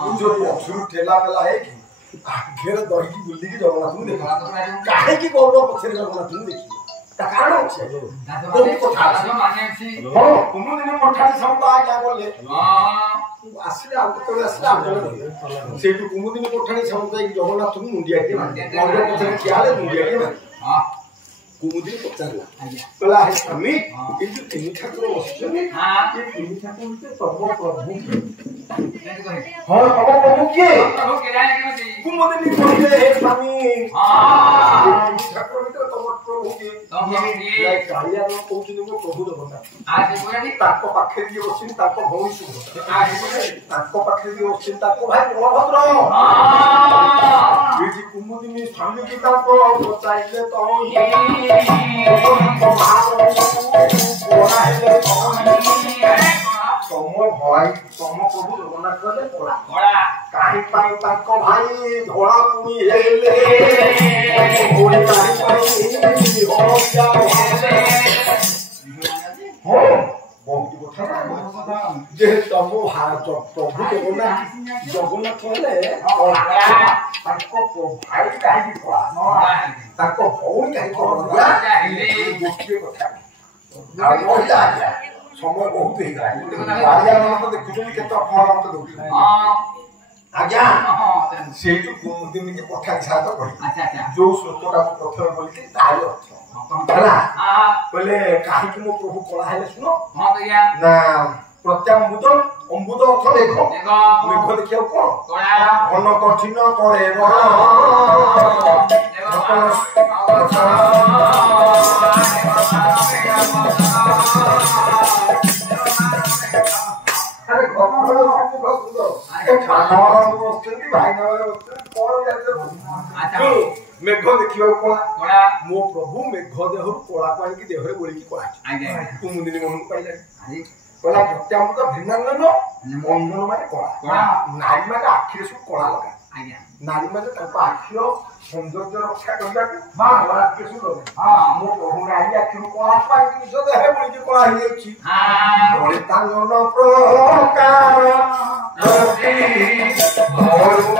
जो पछुरु ठेला पेला है कि आगे दही की बुल्ली की जगन्नाथ को देखा काहे की गौरव पछरे जगन्नाथ को देखी ता कारण अछि बहुत कथा अछि माने अछि हो कुनु दिन पठानी संपा क्या बोले हां आसिले आ तो आसिले आ जने सेटु कुनु दिन पठानी संपा की जगन्नाथ को मुंडिया के गौरव पछरे क्या ले मुंडिया के हां कुमुदिन पचारला बोला है स्वामी किंतु तीन ठाकुर बसछने हां ये तीन ठाकुर से सर्व प्रभु हां सर्व प्रभु के जाने के कुमुदिन कहले हे स्वामी हां ठाकुर तो सर्व प्रभु के लाइक कालिया नो कहउछिन मो प्रभु जगन्नाथ आज बोलानी ताको पाखे दिए बसिन ताको भौई सुभ आज बोलानी ताको पाखे दिए बसिन ताको भाई बलभद्र हां ये कुमुदिन स्वामी की ताको बचाइले तो ही तम भाई तम प्रभु जगन्नाथ कहले धड़ा काहे पाई ताको भाई धड़ा पुनी हेले ओरे काहे पाई हो जा हो बहुत कथा जे तम प्रभु जगन्नाथ कहले ताको भाई काहे की धड़ा ताको भौई काहे धड़ा गोष्ठी कथा आ बोला समय बहुत ही गया आज्ञा मन देखुछली केत अपमान मत दोछि हां आज्ञा से जो कुमुदिन के कथा छात कहि अच्छा जो श्लोकटा प्रथम बोलके तार अर्थ हला हां बोले काहे कि मो प्रभु कोला हेले सुनो हां तो या ना प्रत्याम्बुद अम्बुद अर्थ देखो मेघ देखियो कोन कोला घन कठिन करे अरे मेघ देखियो कोला मो प्रभु मेघ देहरु कोला पानी की देहरे बोली की कोला कुमुदिनी मन पाइले कोला प्रत्याम्बुद भिन्नांगन मंदन माने कोला नारी माने आखिरे सब कोला लगा आज्ञा नारी माने तक आखिरो सौंदर्य रक्षा करला कोला के सुनो हां मो प्रभु नारी आखिरो कोला पानी की जो देहरे बोली की कोला हे छी हां तांगन प्रकार गति और